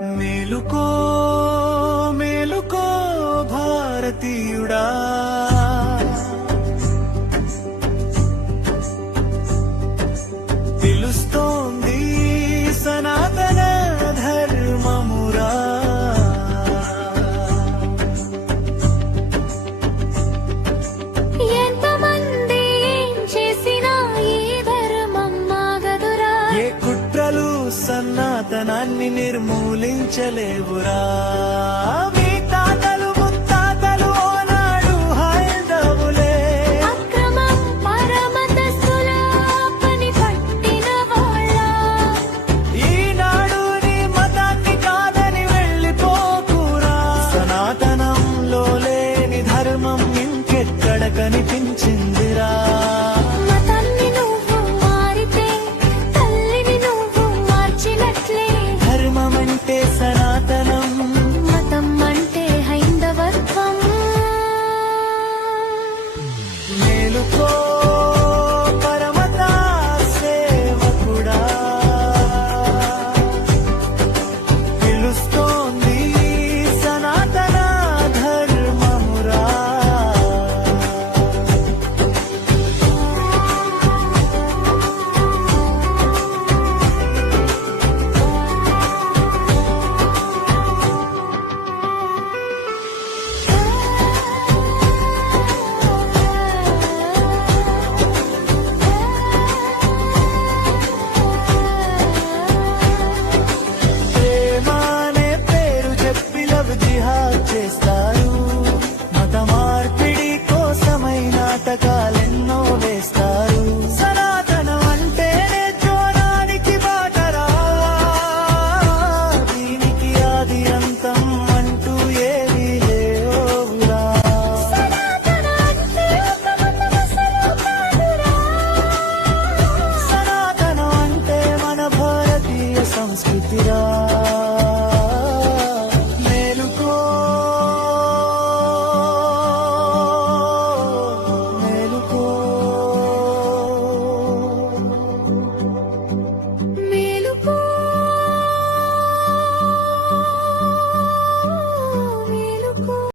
మేలుకో మేలుకో భారతీయుడా, పిలుస్తోంది సనాతన ధర్మమురా. ఎంతమంది ఏం చేసినా ఈ ధర్మం మాగదురా. ఏ కుట్రలు సనాతనాన్ని నిర్మూలించలేవురా. మీ తాతలు ముత్తాతలు ఓనాడు హైందవులే, అక్రమం పరమతస్థుల పని పట్టిన వాళ్ళ. ఈనాడు నీ మతాన్ని కాదని వెళ్ళిపోకురా. సనాతనంలో లేని ధర్మం ఇంకెక్కడ కనిపించిందిరా. మతాన్ని నువ్వు మారితే తల్లిని నువ్వు మార్చినట్లే. ధర్మమంటే సనాతనం, మతం అంటే హైందవత్వం. మేలుకో పరమతా సేవకుడా, పిలుస్తోంది సనాతన ధర్మమురా. ప్రేమానే పేరు చెప్పి లవ్ జిహాద్ చేస్తారు. మత మార్పిడి కోసమై నాటకాలెన్నో వేస్తారు. సనాతనం అంటేనే జ్వరానికి బాటరా. దీనికి ఆది అంతం అంటూ ఏమీ లేవురా. సనాతనం అంటే మన భారతీయ సంస్కృతిరా.